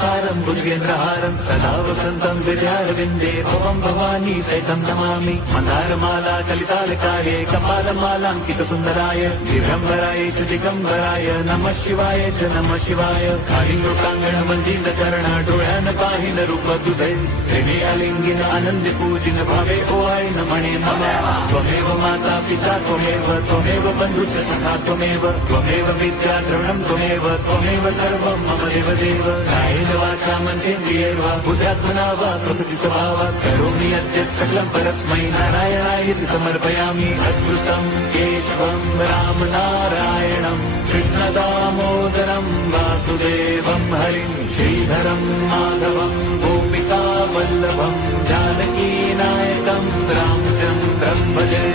सारं भुजगेन्द्रहारं सदा वसन्तं विद्यारविन्दे भवं भवानी सहितं नमामि मन्दारमाला कलितालकाये कपालमालाङ्कितसुन्दराय दिगम्बराय च दिगम्बराय नमः शिवाय च नमः शिवाय कालिङ्गोटाङ्गण वन्दित चरण डोळ्यान पाहिन रूप तुझे प्रेमे अलिंगिन आनंद पूजिन भावे ओवाळी न म्हणे मम त्वमेव माता पिता त्वमेव बन्धुश्च सखा त्वमेव विद्या द्रवणं त्वमेव सर्वं मम देव कायेन वाचा मनसेन्द्रियैर्वा बुद्ध्यात्मना वा प्रकृति स्वभावात् करोमि यद्यत् सकलं परस्मै नारायणायति समर्पयामि अच्युतं केशवं राम नारायणं कृष्णदामोदरं वासुदेवं हरिं श्रीधरं माधवं गोपिका वल्लभं जानकी नायकं रामचन्द्रं भजे।